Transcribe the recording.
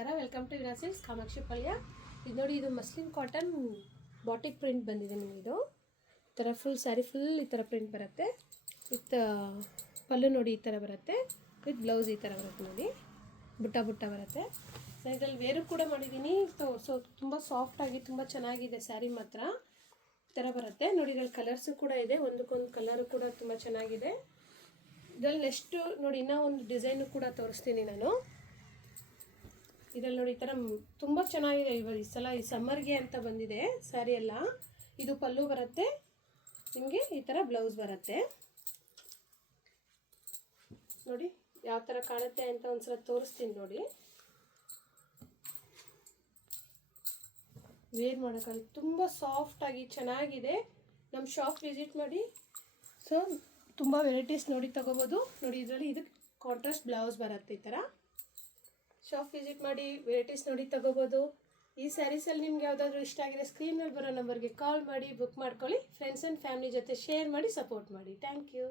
ನಮಸ್ಕಾರ, welcome to ವಿನಾ silks Kamakshi ಪಾಳ್ಯ. ಇದು ನೋಡಿ, ಇದು ಮಸ್ಲಿನ್ ಕಾಟನ್ ಬಾಟಿಕ್ ಪ್ರಿಂಟ್ ಬಂದಿದೆ ನಿಮಗೆ. ಇದು ಈ ಥರ ಫುಲ್ ಸ್ಯಾರಿ ಫುಲ್ ಈ ಥರ ಪ್ರಿಂಟ್ ಬರುತ್ತೆ. ವಿತ್ ಪಲ್ಲು ನೋಡಿ ಈ ಥರ ಬರುತ್ತೆ. ವಿತ್ ಬ್ಲೌಸ್ ಈ ಥರ ಬರುತ್ತೆ ನೋಡಿ, ಬುಟ್ಟ ಬುಟ್ಟ ಬರುತ್ತೆ. ನಾನು ಇದರಲ್ಲಿ ವೇರು ಕೂಡ ಮಾಡಿದ್ದೀನಿ. ಸೊ ತುಂಬ ಸಾಫ್ಟಾಗಿ ತುಂಬ ಚೆನ್ನಾಗಿದೆ ಸ್ಯಾರಿ ಮಾತ್ರ. ಈ ಥರ ಬರುತ್ತೆ ನೋಡಿ. ಇದರಲ್ಲಿ ಕಲರ್ಸು ಕೂಡ ಇದೆ, ಒಂದಕ್ಕೊಂದು ಕಲರು ಕೂಡ ತುಂಬ ಚೆನ್ನಾಗಿದೆ. ಇದರಲ್ಲಿ ನೆಕ್ಸ್ಟು ನೋಡಿ ಇನ್ನೂ ಒಂದು ಡಿಸೈನು ಕೂಡ ತೋರಿಸ್ತೀನಿ ನಾನು. ಇದರಲ್ಲಿ ನೋಡಿ ಈ ಥರ ತುಂಬ ಚೆನ್ನಾಗಿದೆ. ಇವಾಗ ಈ ಸಲ ಈ ಸಮ್ಮರ್ಗೆ ಅಂತ ಬಂದಿದೆ ಸ್ಯಾರಿ ಎಲ್ಲ. ಇದು ಪಲ್ಲು ಬರುತ್ತೆ ನಿಮಗೆ, ಈ ಥರ ಬ್ಲೌಸ್ ಬರುತ್ತೆ ನೋಡಿ. ಯಾವ ಥರ ಕಾಣುತ್ತೆ ಅಂತ ಒಂದ್ಸಲ ತೋರಿಸ್ತೀನಿ ನೋಡಿ. ವೇರ್ ಮಾಡೋಕ್ಕಾಗಿ ತುಂಬ ಸಾಫ್ಟಾಗಿ ಚೆನ್ನಾಗಿದೆ. ನಮ್ಮ ಶಾಪ್ ವಿಸಿಟ್ ಮಾಡಿ. ಸೊ ತುಂಬ ವೆರೈಟೀಸ್ ನೋಡಿ ತಗೋಬೋದು ನೋಡಿ. ಇದರಲ್ಲಿ ಇದಕ್ಕೆ ಕಾಂಟ್ರಾಸ್ಟ್ ಬ್ಲೌಸ್ ಬರುತ್ತೆ ಈ ಥರ. ಶಾಪ್ ವಿಸಿಟ್ ಮಾಡಿ ವೆರೈಟೀಸ್ ನೋಡಿ ತಗೋಬೋದು. ಈ ಸ್ಯಾರೀಸಲ್ಲಿ ನಿಮ್ಗೆ ಯಾವುದಾದ್ರೂ ಇಷ್ಟ ಆಗಿದೆ ಸ್ಕ್ರೀನ್ ಮೇಲೆ ಬರೋ ನಂಬರ್ಗೆ ಕಾಲ್ ಮಾಡಿ ಬುಕ್ ಮಾಡ್ಕೊಳ್ಳಿ. ಫ್ರೆಂಡ್ಸ್ ಆ್ಯಂಡ್ ಫ್ಯಾಮಿಲಿ ಜೊತೆ ಶೇರ್ ಮಾಡಿ ಸಪೋರ್ಟ್ ಮಾಡಿ. Thank you.